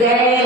ஜெய்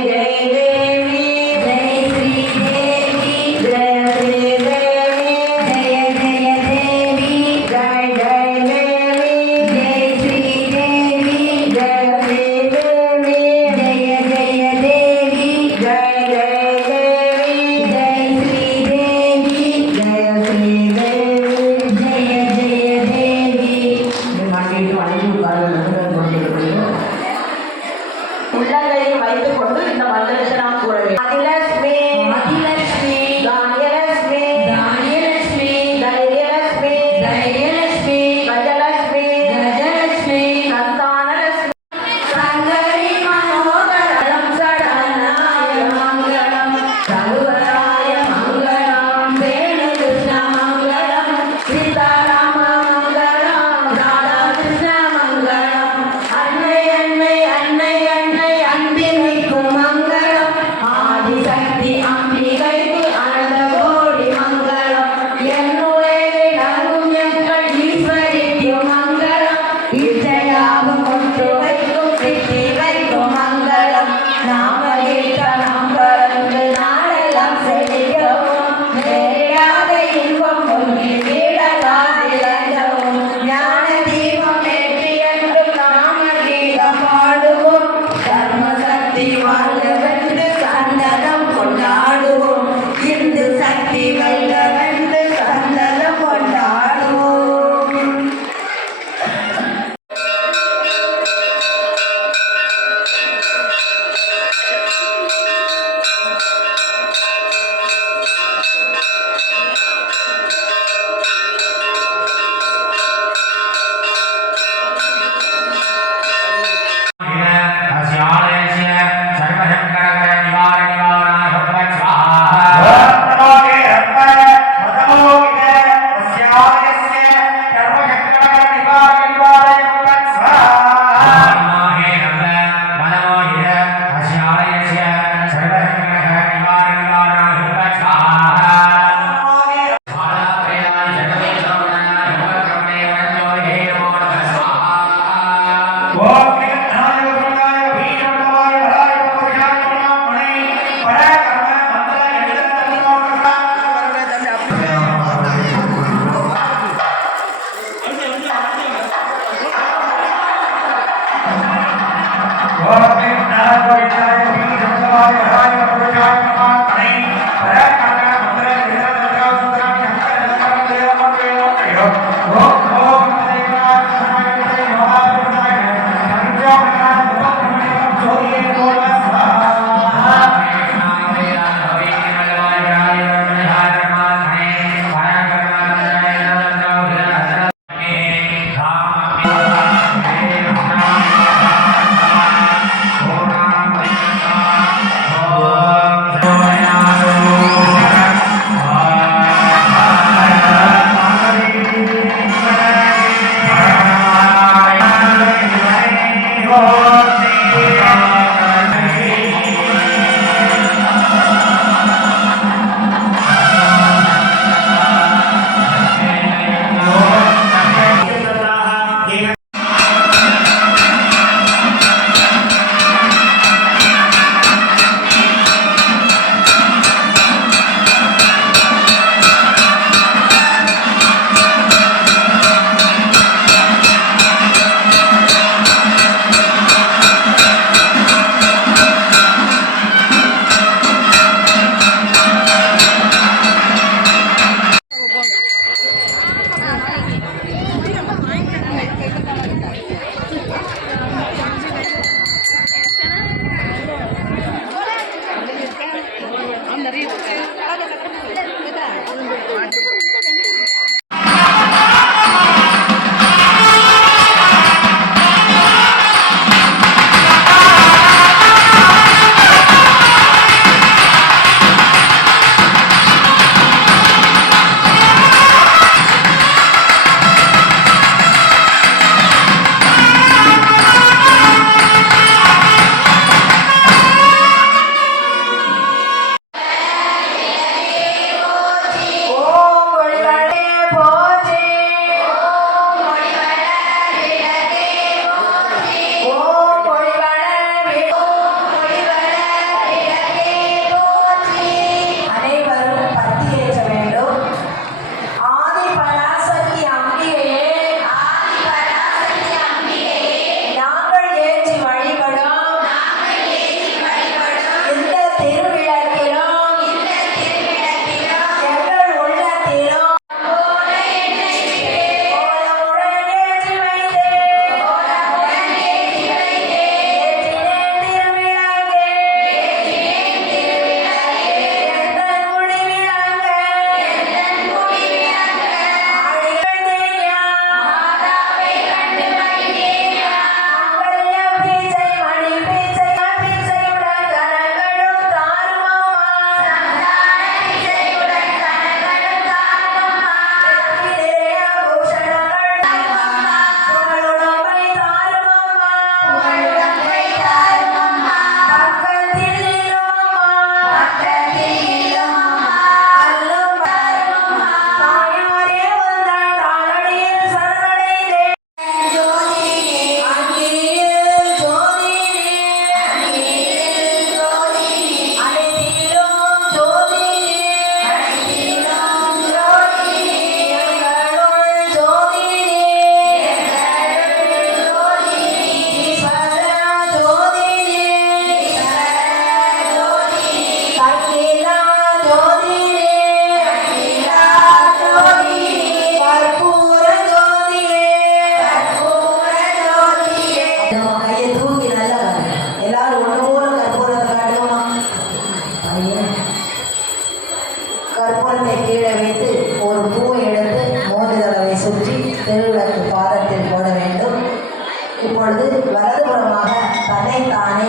இப்பொழுது வலதுபுறமாக தன்னை தானே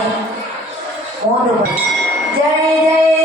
மூன்று ஜெய் ஜெய்